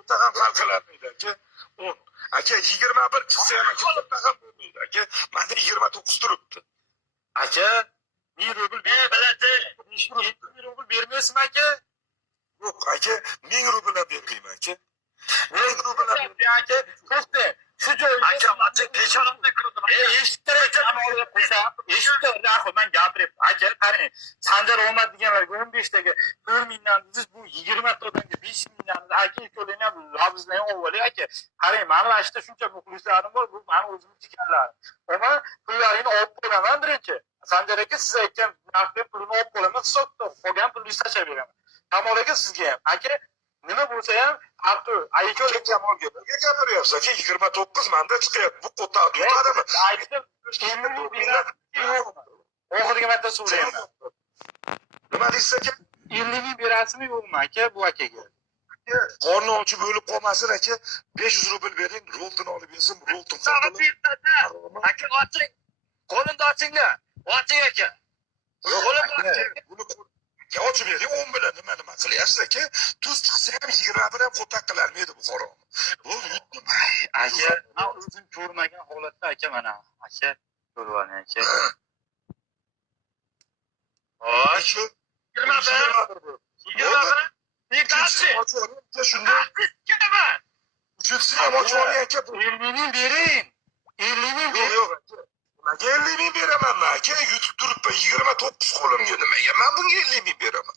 O'ta ham hal qilinmaydi aka. 10. Aka 21 chiqsa ham aka o'ta ham bo'lmaydi aka. Menda 29 turibdi. Aka 1000 rubl biladi. 1000 rubl bermaysizmi aka? Yo'q aka 1000 rubl ham bermayman aka. 1000 rubl ham aka, to'xta. Shu joyga Aka, men peshonamdan ko'rdim. eshitdim Rahul, men gapiryapman. Aka, qarang, Sanjar Omad deganlarga 15 taga 4 mingdan siz bu 20 ta odamga 5 mingdan aka ikko'lini ham labizdan olib aka. Qarang, meni vashda shuncha muxlislarim bor, bu meni o'zimning jigarlarim. Ona pullarini olib qo'yaman birinchi. Sanjar aka siz aytgan narxga pulini olib qo'yaman, hisobda qolgan pulni tashlab beraman. Kamol aka sizga ham. Aka, nima bo'lsa ham Artur, Aykolga Kamolga nega gapiryapsiz aka? 29 manda chiqyapti. Bu qo'tadimi? aytdim. Oxirgi marta so'rayman. Nima deysiz aka? 50 ming berasizmi yo'qmi aka bu akaga? Qorni ochib o'lib qolmasin aka. 500 rubl bering, roltini olib bersin, roltin Aka, oching. Qo'limni ochinglar. Oching aka. Qo'limni buni ochib bering, 10 bilan nima qilyapsiz aka? Tuz chiqsa ham 20 bilan qo'taq qilarmaydi Buxoro. Bu yutdim. Aka, men o'zim ko'rmagan holatda aka mana. Aka, ko'rvaning aka. Ho'sh, 21. 21. Neqasi? Shunday. Kimman? Uchinchisi ham ochib oling aka. 50 ming bering. 50 ming bering. Yo'q aka. Nimaga 50 ming beraman aka? Yutib turibman 29 qo'limga nimaga? Men bunga 50 ming beraman.